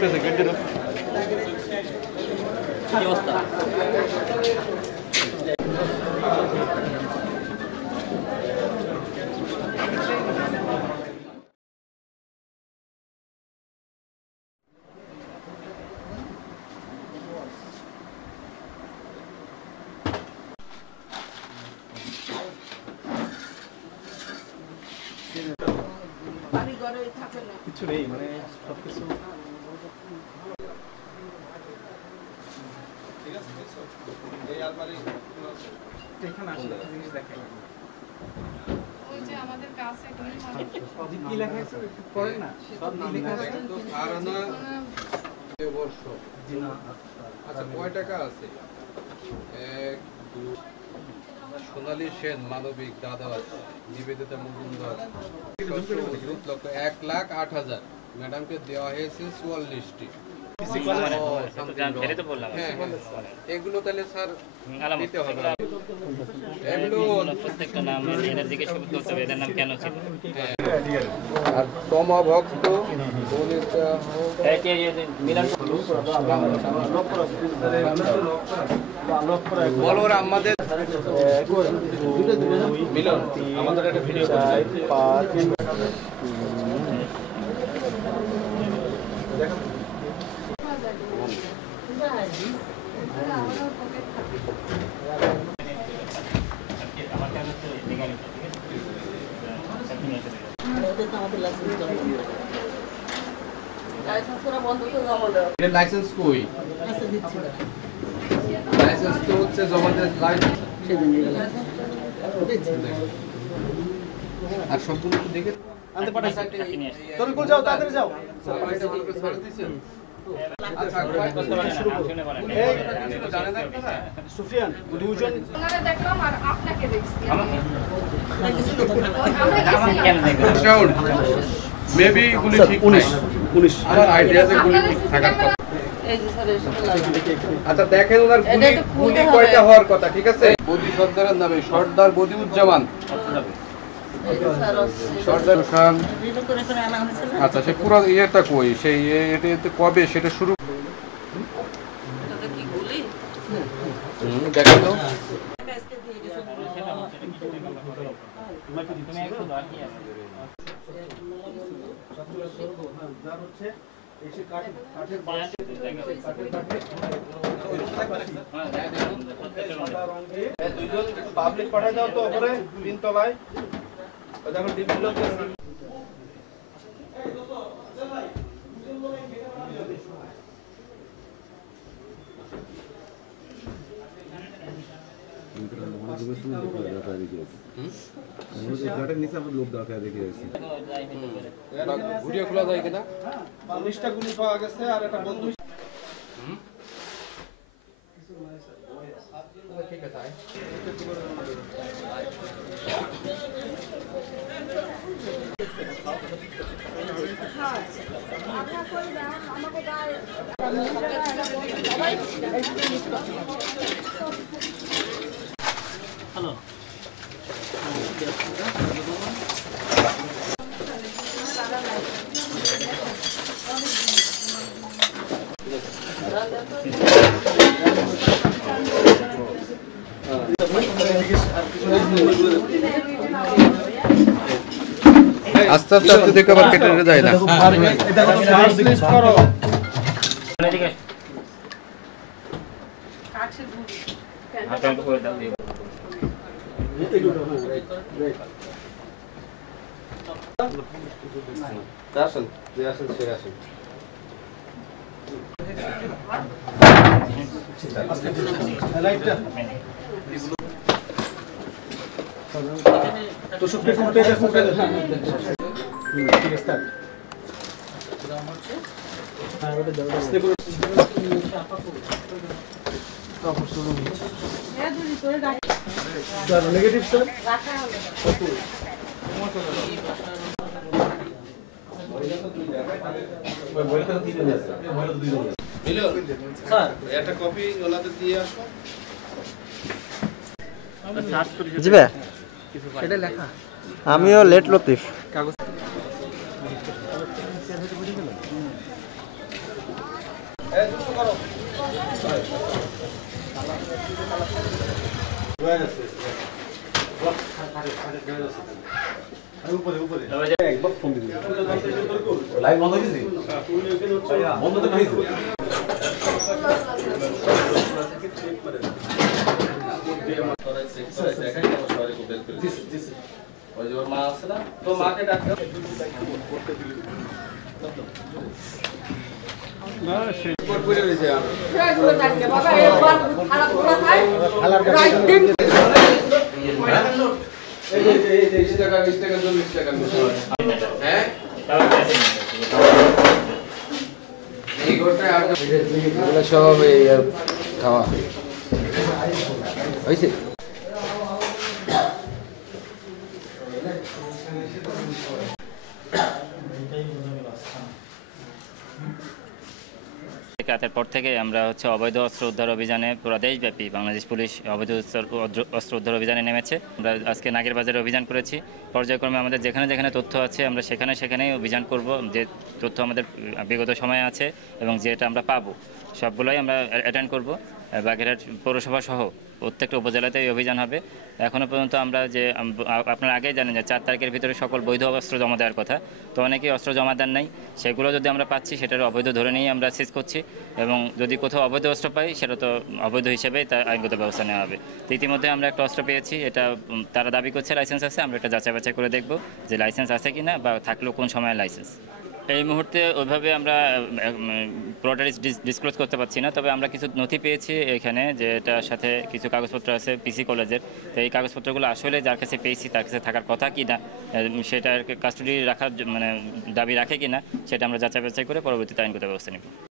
ঢুকতেছে গেটে কি অবস্থা কিছু নেই মানে সবকিছু ঠিক আছে এই আলমারি এখানে আসলে জিনিস দেখেন ওই যে আমাদের কাছে কি লেখা আছে একটু পড়েন না সব কি লেখা আছে তো আরানা বর্ষ জি না আচ্ছা কয় টাকা আছে 1 2 সোনালী সেন মানবিক দাদাস নিবেদিতা মুকুন্দর 1,08,000 ম্যাডামকে দেওয়া হয়েছে 44টি এগুলো তাহলে স্যার দিতে হবে এগুলো প্রত্যেকটা নাম এনার্জিকে শুরু করতে হবে এদের নাম কেন ছিল আর তমা ভক্ত বলিতা একে মিলন বলর আমাদের মিলন আমাদের একটা ভিডিও করতে 5 লাইসেন্স কই লাইসেন্স তো হচ্ছে জমা দিয়ে লাইসেন্স আর সবগুলো তো দেখে আনতে পাঠাইছি তুমি কোন যাও তাড়াতাড়ি যাও এটা বলকে ছাড় দিছেন আচ্ছা শুরু করুন জানেন না সুফিয়ান দুজন ওনারে দেখলাম আর আপনাকে দেখছি আমরা কেন দেখলাম সাউন্ড মেবি গুলি ঠিক 19 আমার আইডিয়া যে গুলি ঠিক থাকার কথা এই যে স্যার আচ্ছা দেখেন ওনার গুলি কয়টা হওয়ার কথা ঠিক আছে বদি সর্দারের নামে সর্দার বদিউজ্জামান সর্দার খান আচ্ছা সে পুরো ইয়েটা কই সেই এটা কবে সেটা শুরু এটা কি গুলি দেখো তো এসে কাঠের বাক্সে দুইজন পাবলিক পাঠায় দাও তো উপরে 3 তলায় দেখো ডিপগুলোতে ঘুরিয়ে খোলা যায় কিনা 19টা গুলি পাওয়া গেছে আর একটা বন্ধু ঠিক আছে হ্যালো আস্তে আস্তে আস্তে থেকে আবার কেটে যায় না এটা লিস্ট করো এদিকে কাছে ঘুরি কেন করে দাও এই দুটো রাইট আসেন যে আসেন সে আসেন লাইটটা তো সব কিছু উঠে দেখো ঠিক আছে হ্যাঁ ওটা দাও আস্তে করে তারপর শুরু হ্যাঁ দুই করে রাখ স্যার নেগেটিভ স্যার রাখা হবে স্যার একটা কপি ওলাতে দিয়ে আসো জি ভাই এটা লেখা আমিও লেট লতিফ কাগজ মা আছে না তো মাকে ডাক্তার সব খাওয়া হয়েছে। রাতের পর থেকে আমরা অবৈধ অস্ত্র উদ্ধার অভিযানে পুরো দেশব্যাপী বাংলাদেশ পুলিশ অবৈধ অস্ত্র উদ্ধার অভিযানে নেমেছে। আমরা আজকে নাগের বাজারে অভিযান করেছি। পর্যায়ক্রমে আমাদের যেখানে যেখানে তথ্য আছে আমরা সেখানেই অভিযান করব। যে তথ্য আমাদের বিগত সময়ে আছে এবং যেটা আমরা পাবো সবগুলোই আমরা অ্যাটেন্ড করব। বাগেরহাট পৌরসভা সহ প্রত্যেকটা উপজেলাতে এই অভিযান হবে। এখনও পর্যন্ত আমরা যে আপনারা আগেই জানেন যে 4 তারিখের ভিতরে সকল বৈধ অস্ত্র জমা দেওয়ার কথা, তো অনেকেই অস্ত্র জমা দেন নাই। সেগুলো যদি আমরা পাচ্ছি সেটার অবৈধ ধরে নিয়েই আমরা সিজ করছি এবং যদি কোথাও অবৈধ অস্ত্র পাই সেটা তো অবৈধ হিসেবে তার আইনগত ব্যবস্থা নেওয়া হবে। তো ইতিমধ্যে আমরা একটা অস্ত্র পেয়েছি, এটা তারা দাবি করছে লাইসেন্স আছে। আমরা এটা যাচাই বাছাই করে দেখব যে লাইসেন্স আছে কিনা বা থাকলেও কোন সময় লাইসেন্স। এই মুহূর্তে ওইভাবে আমরা পুরোটা ডিসক্লোজ করতে পারছি না, তবে আমরা কিছু নথি পেয়েছি এখানে, যে এটার সাথে কিছু কাগজপত্র আছে পিসি কলেজের। তো এই কাগজপত্রগুলো আসলে যার কাছে পেয়েছি তার কাছে থাকার কথা কি না, সেটার কাস্টডি রাখার দাবি রাখে কি না সেটা আমরা যাচাই বাছাই করে পরবর্তীতে আইনগত ব্যবস্থা নেব।